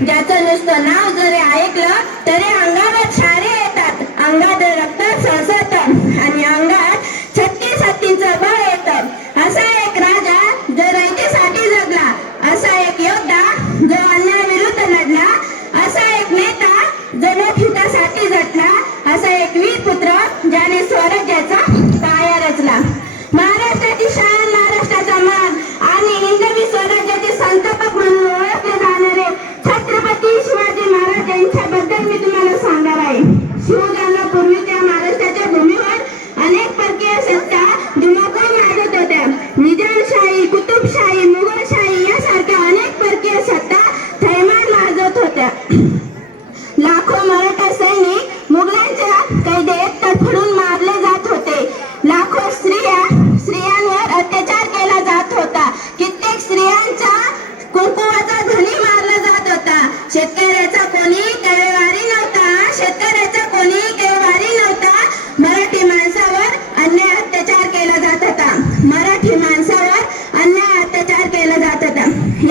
ज्याचं नुसतं नाव जरी ऐकलं तरी अंगावर छारे येतात. अंगात रक्त सळसळत आणि अंगात छत्तीस हत्तीचं बळ येतं. असा एक राजा जो रयतेसाठी जगला असा एक योद्धा जो अन्याविरुद्ध लढला असा एक नेता जो लोकहितासाठी झटला असा एक वीर पुत्र ज्याने स्वराज्याचा कुतुबशाही मुघलशाही यासारख्या अनेक परकीय सत्ता थैमान माजत होत्या.